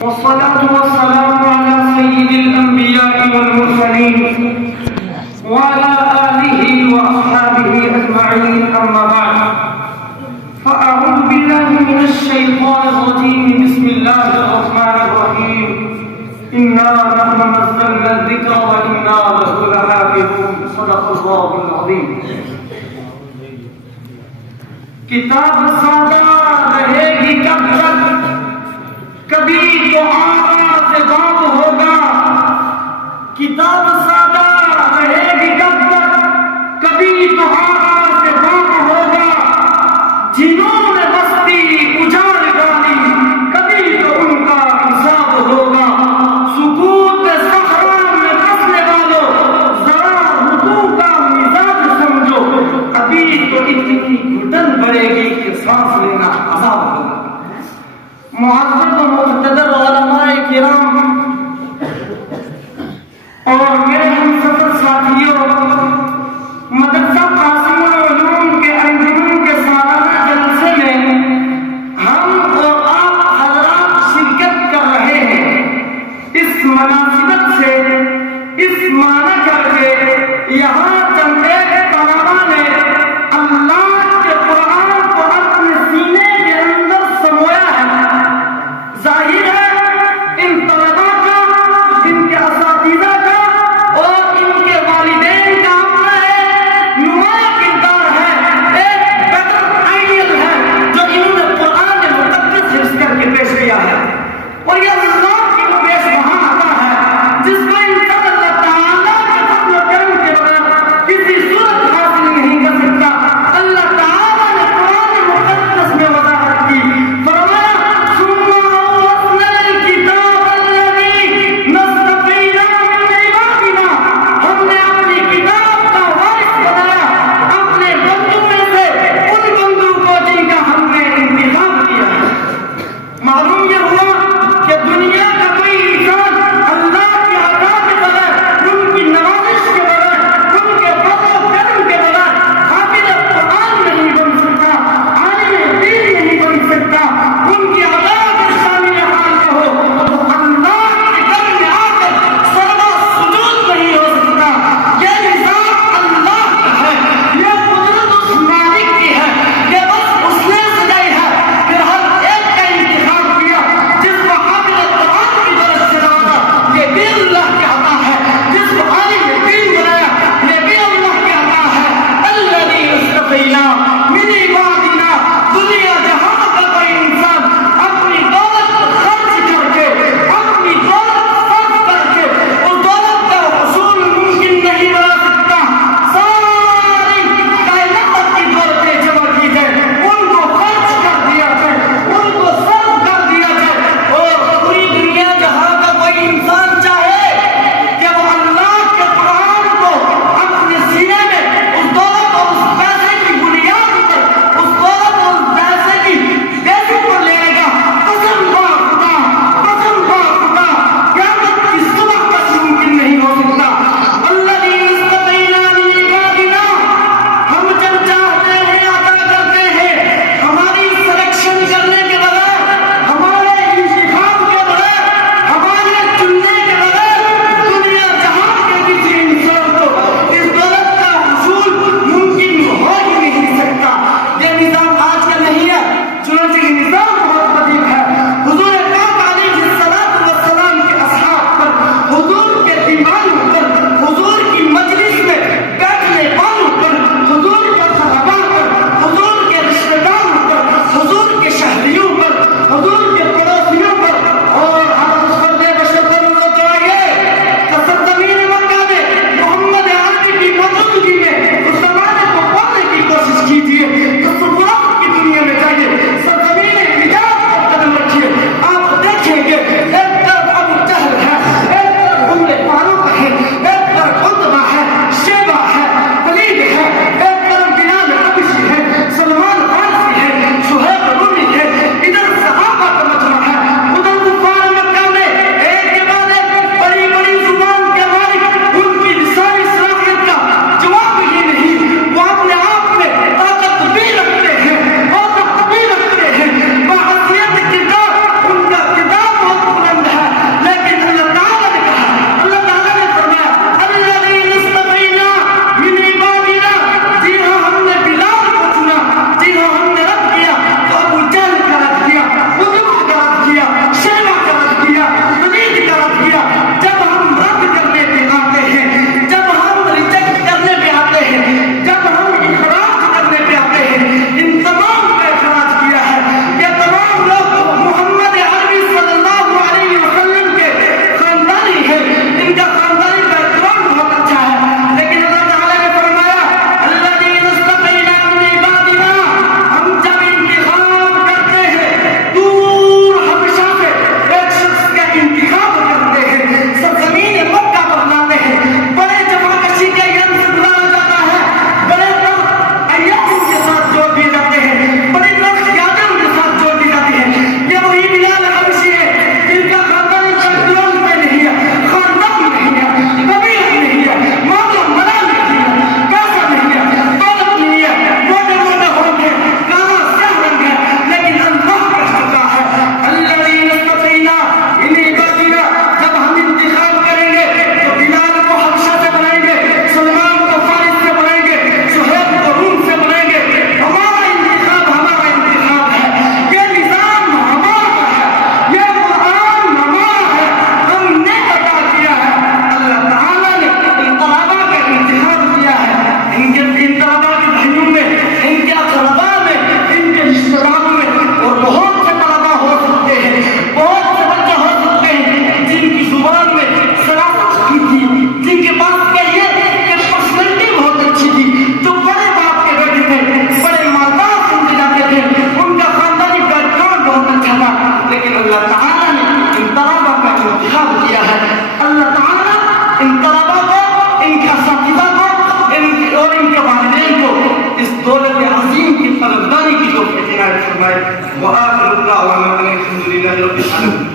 والصلاة والسلام على سيد الأنبياء والمرسلين وعلى آله وأصحابه أجمعين، أما بعد، فأعوذ بالله من الشيطان الرجيم. بسم الله الرحمن الرحيم. إنا نحن نزلنا الذكر وإنا له لحافظون. صدق الله العظيم. किताब सादा रहेगी कब तक, कभी तो आवाज़ से बाप होगा। किताब सादा रहेगी कब तक, कभी तो आवाज़ से बाप होगा। जिन्होंने बस्ती उजाड़ डाली, कभी तो उनका हिसाब होगा। सुकूत सहरा में बसने वालों, जरा रुकू का मिजाज समझो। कभी तो इतनी घुटन बढ़ेगी कि सांस लेना अज़ाब होगा। मुअज़्ज़ज़ व मुक़्तदर उलमाए किराम और मेरे हमसफ़र साथियों, मदरसा क़ासिमुल उलूम के अंजुमन के सालाना जलसे में हम और आप हज़रात शिरकत कर रहे हैं। इस मुनासिबत से इस माना करके यहाँ चंद तलबा ने अल्लाह के कुरान को अपने सीने के अंदर समोया है। जाहिर है इन तलबा का, इनके असातिज़ा का और इनके वालिदैन का अपना एक नुमाया किरदार है, एक बेटर आइडियल है जो इन्होंने कुरान मुक़द्दस हिफ्ज़ करके पेश किया है। और यह अल्लाह की पेश वहाँ आता है जिसको इंसान अल्लाह ताला के फज़ल व करम के बगैर किसी सूरत हासिल नहीं कर सकता। अल्लाह ताला ने कुरान मुक़द्दस में वज़ाहत की, फरमाया सुम्मा औरसनल किताब अल्लज़ी नस्तफ़ैना मिन इबादिना। हमने अपनी किताब का वारिस बनाया अपने बंदों में से, उन बंदों को जिनका हमने इंतखाब किया है। मालूम ये हुआ कि दुनिया का कोई इंसान अल्लाह के अता के बगैर, उनकी नवाजिश के बगैर, उनके फज़ल व करम के बगैर हाफ़िज़ कुरान नहीं बन सकता, आलिम दीन नहीं बन सकता। उनकी अता में शामिल हाल हो तो अल्लाह के घर में आकर सजदा सुजूद नहीं हो सकता। ये निज़ाम अल्लाह का है, ये कुदरत उस मालिक की है, ये बस उसने सजाई है। फिर हर एक का इंतखाब किया जिसको हाफ़िज़ कुरान की तरफ से डाला, ये भी अल्लाह की अता है। जिसको आलिम दीन बनाया, ये भी अल्लाह की अता है। अल्लज़ी नस्तफ़ैना मिन इबादिना। दुनिया जहां का कोई इंसान अपनी दौलत खर्च करके, अपनी दौलत खर्च करके उस दौलत का हुसूल मुमकिन नहीं बना सकता। सारी कायनात की दौलतें जमा की जाए, उनको खर्च कर दिया जाए, उनको सर्व कर दिया जाए और पूरी दुनिया जहां का कोई इंसान चाहे कि वो अल्लाह के कुरान को अपने सीने में उस दौलत और उस पैसे की बुनियाद पर, उस दौलत और उस पैसे की बेसिस पर लेगा, कसम बा खुदा, क़यामत की सुबह तक मुमकिन नहीं हो सकता। अल्लज़ी नस्तफ़ैना मिन इबादिना। हम जब चाहते हैं अता करते हैं, हमारी सिलेक्शन करने के बगैर, हमारे इंतखाब के बगैर, हमारे चुनने के बगैर दुनिया जहां के किसी इंसान को इस दौलत का हुसूल मुमकिन हो ही नहीं सकता। ये निज़ाम आज का नहीं है, चुनांचे ये निज़ाम बहुत कदीम है। हुज़ूर पाक अलैहिस्सलातु वस्सलाम के असहाब पर, हुज़ूर के दीवानों पर, हुज़ूर की मजलिस में बैठने वालों पर, हुज़ूर के सहाबा पर, हुज़ूर के रिश्तेदारों पर, हुज़ूर के शहरियों पर, हुज़ूर के पड़ोसियों पर और हर मुसल्ले बशर पर नज़र दौड़ाइए। सरज़मीन मक्का में मोहम्मद अरबी की मौजूदगी में उस ज़माने को पढ़ने की कोशिश कीजिए। तसव्वुरात की दुनिया में जाइए, सरज़मीन हिजाज़ पर कदम रखिए, आप देखेंगे एक तरफ अबू जहल है, एक तरफ उम्र फारूक है, एक तरफ उतबा है, शेबा है, वलीद है, एक तरफ बिलाल हबशी है, सलमान फारसी है, सुहैब रूमी है। इधर सहाबा का दौलत अजीम की तरफदारी की जो इनायत फरमाए। व आखिर दाअवाना अनिल हम्दुलिल्लाहि रब्बिल आलमीन।